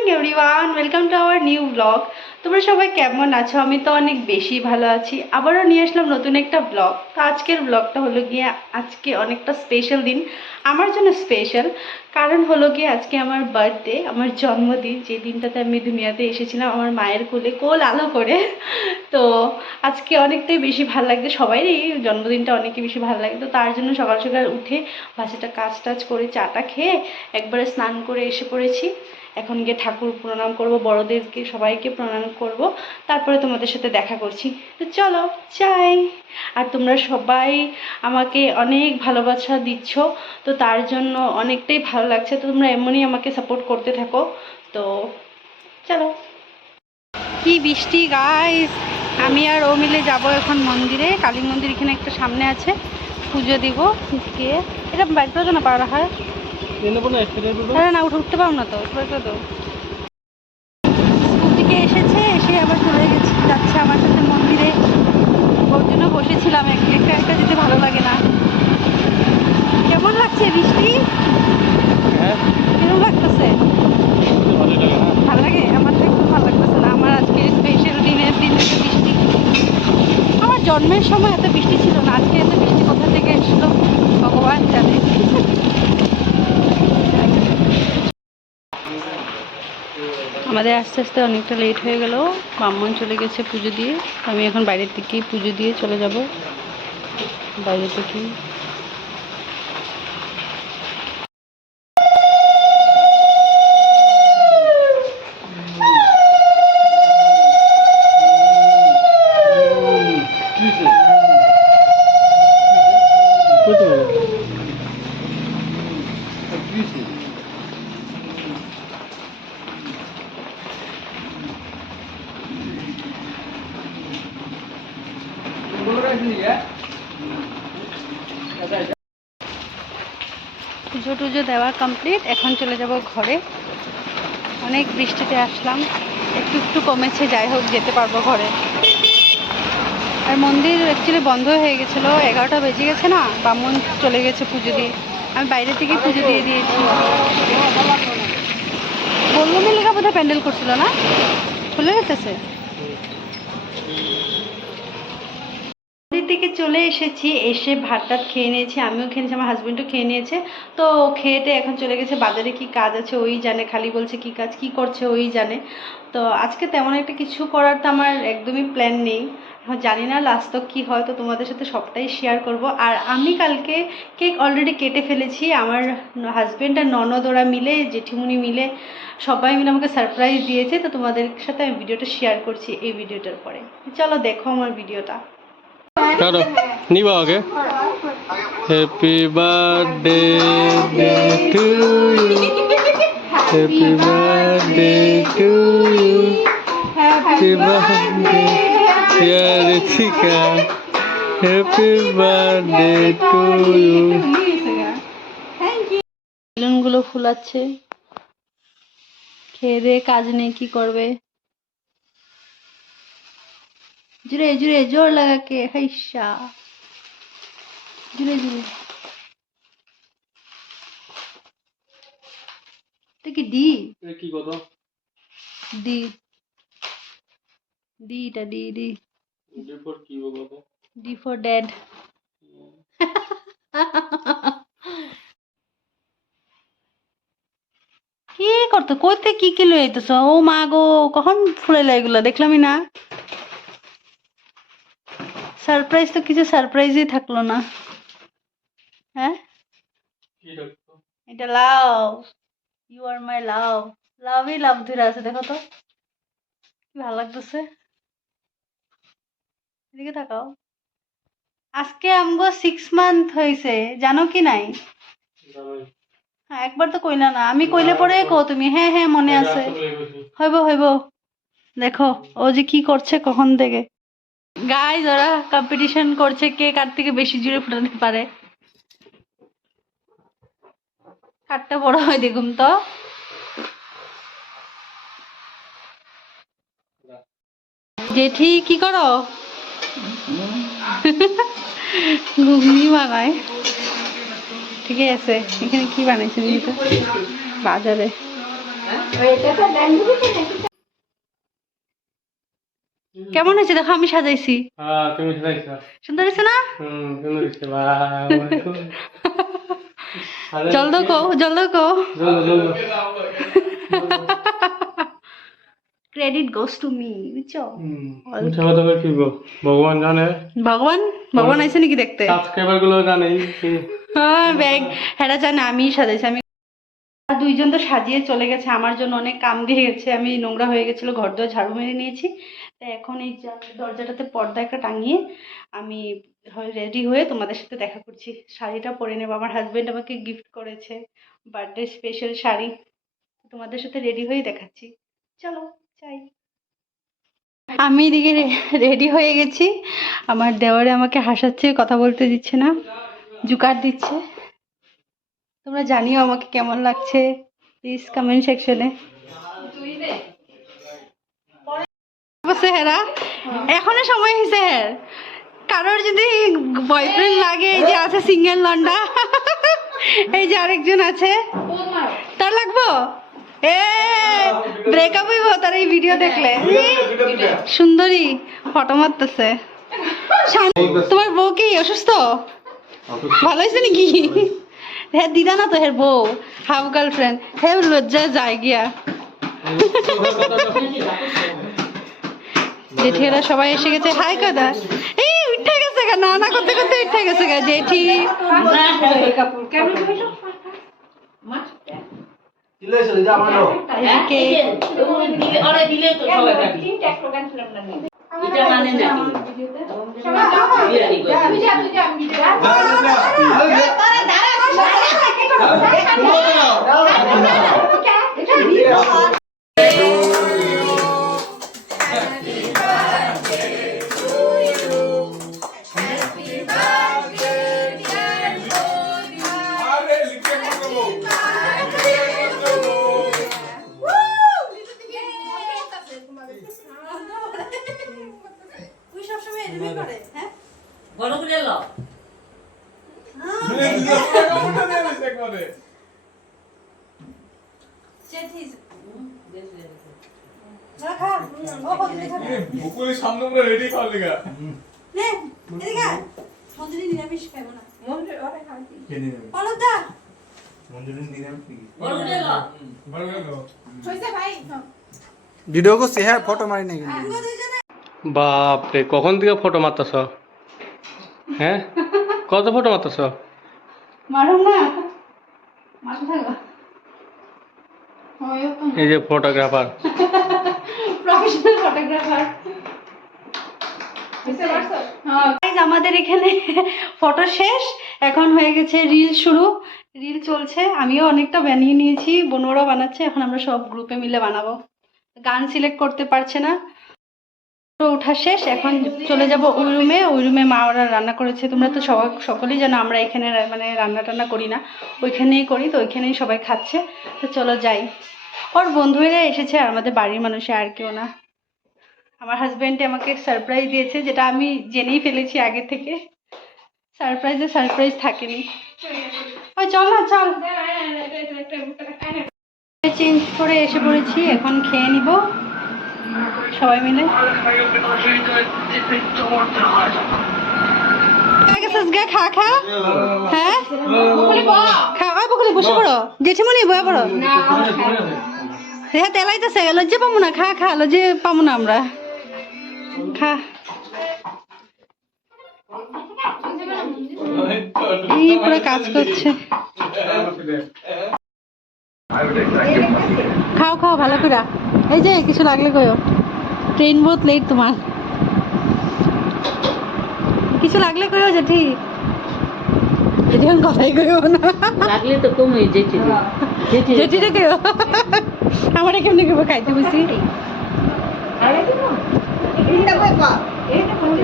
Everyone, welcome to our new blog. তোমরা সবাই কেমন আছো? আমি তো অনেক বেশি ভালো আছি। আবারও নিয়ে আসলাম নতুন একটা ব্লগ। তো আজকের ব্লগটা হলো গিয়ে আজকে অনেকটা স্পেশাল দিন আমার জন্য। স্পেশাল কারণ হলো গিয়ে আজকে আমার বার্থডে, আমার জন্মদিন, যে দিনটাতে আমি দুনিয়াতে এসেছিলাম আমার মায়ের কোলে কোল আলো করে। তো আজকে অনেকটাই বেশি ভালো লাগছে, সবাইরই জন্মদিনটা অনেকই বেশি ভালো লাগে। তো তার জন্য সকাল সকাল উঠে বাসাটা কাজ টাজ করে চাটা খেয়ে একবারে স্নান করে এসে পড়েছি। এখন গিয়ে ঠাকুর প্রণাম করব, বড়দেরকে সবাইকে প্রণাম করব, তারপরে তোমাদের সাথে দেখা করছি। তো চলো যাই। আর তোমরা সবাই আমাকে অনেক ভালোবাসা দিচ্ছ, তো তার জন্য অনেকটাই ভালো লাগছে। তো তোমরা এমনই আমাকে সাপোর্ট করতে থাকো। তো চলো। কি বৃষ্টি গাইস! আমি আর ও মিলে যাব এখন মন্দিরে, কালী মন্দির এখানে একটা সামনে আছে, পুজো দিব। গিয়ে এটা বাইর করে তো না পারা হয় না, উঠতে পারো না তো, তো থেকে এসেছে, এসে আবার চলে যাচ্ছে আমার সাথে মন্দিরে। ওর জন্য বসেছিলাম, একটা একটা যেতে ভালো লাগে না। কেমন লাগছে বৃষ্টি? কেমন লাগতেছে? ভালো লাগে? আমার তো একটু ভালো লাগতেছে না। আমার আজকে স্পেশাল দিনের দিন বৃষ্টি। আমার জন্মের সময় এত বৃষ্টি ছিল না, আজকে এত বৃষ্টি কোথা থেকে এসলো ভগবান জানে। আমাদের আস্তে আস্তে অনেকটা লেট হয়ে গেল, ব্রাহ্মণ চলে গেছে পুজো দিয়ে। আমি এখন বাইরের থেকেই পুজো দিয়ে চলে যাব, বাইরে থেকেই। পুজো টুজো দেওয়া কমপ্লিট, এখন চলে যাব ঘরে। অনেক বৃষ্টিতে আসলাম, একটু একটু কমেছে, যাই হোক যেতে পারবো ঘরে। আর মন্দির অ্যাকচুয়ালি বন্ধ হয়ে গেছিলো, 11টা বেজে গেছে না, ব্রাহ্মণ চলে গেছে পুজো দিয়ে। আমি বাইরে থেকে পুজো দিয়ে দিয়েছি। বললো মিলিকা বোধহয় প্যান্ডেল করছিল না, খুলে যেতেছে। মন্দির থেকে চলে এসেছি, এসে ভাত টাত খেয়ে নিয়েছি, আমিও খেয়েছি, আমার হাজবেন্ডও খেয়ে নিয়েছে। তো খেয়েটে এখন চলে গেছে বাজারে, কি কাজ আছে ওই জানে, খালি বলছে কি কাজ কি করছে ওই জানে। তো আজকে তেমন একটা কিছু করার তো আমার একদমই প্ল্যান নেই। এখন জানি না লাস্ট তো কী হয়, তো তোমাদের সাথে সবটাই শেয়ার করব। আর আমি কালকে কেক অলরেডি কেটে ফেলেছি, আমার হাজবেন্ড আর ননদ ওরা মিলে, জেঠিমুনি মিলে সবাই মিলে আমাকে সারপ্রাইজ দিয়েছে। তো তোমাদের সাথে আমি ভিডিওটা শেয়ার করছি এই ভিডিওটার পরে। চলো দেখো আমার ভিডিওটা। Claro, ni va, ¿qué? Happy birthday to you. Happy birthday to you. Happy birthday, dear Ritika. Happy birthday to you. বেলুনগুলো ফুলাচ্ছে, খেয়ে দিয়ে কাজ নেই, কি করবে? জুড়ে জুড়ে জোর লাগাকে হাইসা, জুড়ে জুড়ে। এটা কি ডি? কি কত? ডি, ডিটা ডি ডি। ডি ফর কি কত? D for dad. কি করতো, কইতে কি কি লই আইতেছ? ও মা গো, কখন ফুলাইলা এগুলা? দেখলামই না। সারপ্রাইজ তো কিছু সারপ্রাইজই থাকলো না। হ্যাঁ, এটা লাভ, ইউ আর মাই লাভ। লাভই লাভ ধরে আছে, দেখো তো কি ভালো লাগতেছে। এদিকে তাকাও। আজকে আমগো 6 মান্থ হয়েছে, জানো কি নাই? হ্যাঁ, একবার তো কইলা না, আমি কইলে পরে কো তুমি। হ্যাঁ হ্যাঁ মনে আছে। হইব হইব, দেখো ও যে কি করছে কখন থেকে। গাইজ ওরা কম্পিটিশন করছে কে কার থেকে বেশি জুড়ে ফুটাতে পারে। কারটা বড় হয় দেখুন তো। জেঠি কি করো? ঘুগনি বানায়। ঠিক আছে, এখানে কি বানাইছেন বাজারে? কেমন হয়েছে দেখো, আমি সাজাইছি। হ্যাঁ তুমি সাজাইছো। সুন্দর হয়েছে না? সুন্দর হয়েছে ভাই। জল দাও কো, জল দাও কো। ক্রেডিট গোস টু মি, বুঝছো? কি গো, ভগবান জানে। ভগবান ভগবান আইছে নাকি দেখতে? সাবস্ক্রাইবার গুলো জানে। হ্যাঁ ব্যাগ হেরা জানে আমি সাজাইছি। আমি দুইজন তো সাজিয়ে চলে গেছে, আমার জন্য অনেক কাম দিয়ে গেছে। আমি নোংরা হয়ে গেছিলো, ঘর দোর ঝাড়ু মেরে নিয়েছি। তাই এখন এই দরজাটাতে পর্দা একটা টাঙিয়ে আমি রেডি হয়ে তোমাদের সাথে দেখা করছি। শাড়িটা পরে নেবো, আমার হাজবেন্ড আমাকে গিফট করেছে বার্থডে স্পেশাল শাড়ি। তোমাদের সাথে রেডি হয়ে দেখাচ্ছি, চলো যাই। আমি এদিকে রেডি হয়ে গেছি, আমার দেওয়ারে আমাকে হাসাচ্ছে, কথা বলতে দিচ্ছে না, জুকার দিচ্ছে। তোমরা জানিও আমাকে কেমন লাগছে, প্লিজ কমেন্ট সেকশনে। হেরা এখনো সময় হয়েছে হের, কারোর যদি বয়ফ্রেন্ড লাগে, এই যে আছে সিঙ্গেল লন্ডা, এই যে আরেকজন আছে, তার লাগবো। এ ব্রেকআপ হইব তার এই ভিডিও দেখলে। সুন্দরী ফটো মারতেছে। তোমার বউ কি অসুস্থ? ভালো হয়েছে নাকি? হ্যাঁ দিদা না তো হের বউ, হাফ গার্লফ্রেন্ড। হ্যাঁ লজ্জা যায় গিয়া। জেঠিরা সবাই এসে গেছে, হাই কাদা। এই উঠে গেছে গা, না না করতে করতে উঠে গেছে গা জেঠি। ভিডিও করছি, হ্যাঁ ফটো মারি নাই। বাপরে কখন থেকে ফটো মারতেছ? হ্যাঁ কত ফটো মারতেছ? মারুম না, মারতে থাকবা। এই যে ফটোগ্রাফার, প্রফেশনাল ফটোগ্রাফার। আমাদের এখানে ফটো শেষ, এখন হয়ে গেছে রিল শুরু। রিল চলছে, আমিও অনেকটা বানিয়ে নিয়েছি, বোনরাও বানাচ্ছে। এখন আমরা সব গ্রুপে মিলে বানাবো। গান সিলেক্ট করতে পারছে না। ওঠা শেষ, এখন চলে যাব ওই রুমে। ওই রুমে মা ওরা রান্না করেছে। তোমরা তো সকলেই জানো আমরা এখানে মানে রান্না টান্না করি না, ওইখানেই করি। তো ওইখানেই সবাই খাচ্ছে। তো চলো যাই। ওর বন্ধুরা এসেছে, আর আমাদের বাড়ির মানুষে, আর কেউ না। আমার হাজব্যান্ডে আমাকে সারপ্রাইজ দিয়েছে, যেটা আমি জেনেই ফেলেছি আগে থেকে। সারপ্রাইজে সারপ্রাইজ থাকেনি। ওই চল না, চল। চেঞ্জ করে এসে পড়েছি, এখন খেয়ে নিব সবাই মিলে। খা খা, হ্যাঁ খা, বকুলি বসে পড়ো, জেঠিমনি বয়ে পড়ো। হ্যাঁ তেলাইতেছে, লজ্জা পাবো না, খা খা, লজ্জা পাবো না আমরা, খা। এই পুরো কাজ করছে। খাও খাও ভালো করে। এই যে কিছু লাগলে কইও, ট্রেন বহুত লেট তোমার। কিছু লাগলে কইও জেঠি, এখন কথাই কইও না। লাগলে তো কমই জেঠি জেঠি রে কইও, আমার কেমনে কইব খাইতে বুঝি।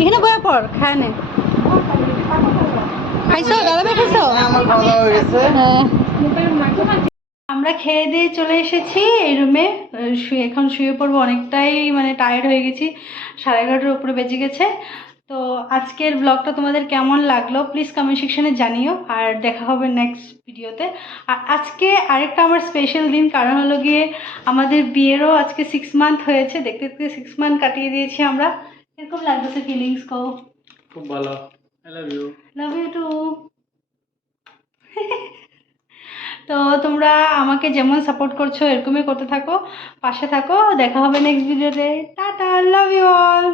এখানে বয়া পর, খায় নে। খাইছো দাদা ভাই, খাইছো? হ্যাঁ আমরা খেয়ে দিয়ে চলে এসেছি এই রুমে। এখন শুয়ে পড়বো, অনেকটাই মানে টায়ার্ড হয়ে গেছি। 11:30 উপরে বেজে গেছে। তো তো আজকের ব্লগটা তোমাদের কেমন লাগলো প্লিজ কমেন্ট সেকশনে জানিও, আর দেখা হবে নেক্সট ভিডিওতে। আর আজকে আরেকটা আমার স্পেশাল দিন, কারণ হলো গিয়ে আমাদের বিয়েরও আজকে 6 মান্থ হয়েছে। দেখতে দেখতে 6 মান্থ কাটিয়ে দিয়েছি আমরা। এরকম লাগতেছে ফিলিংস কো? খুব ভালো। I love you. Love you too. তো তোমরা আমাকে যেমন সাপোর্ট করছো এরকমই করতে থাকো, পাশে থাকো। দেখা হবে নেক্সট ভিডিওতে। টাটা, লাভ ইউ অল।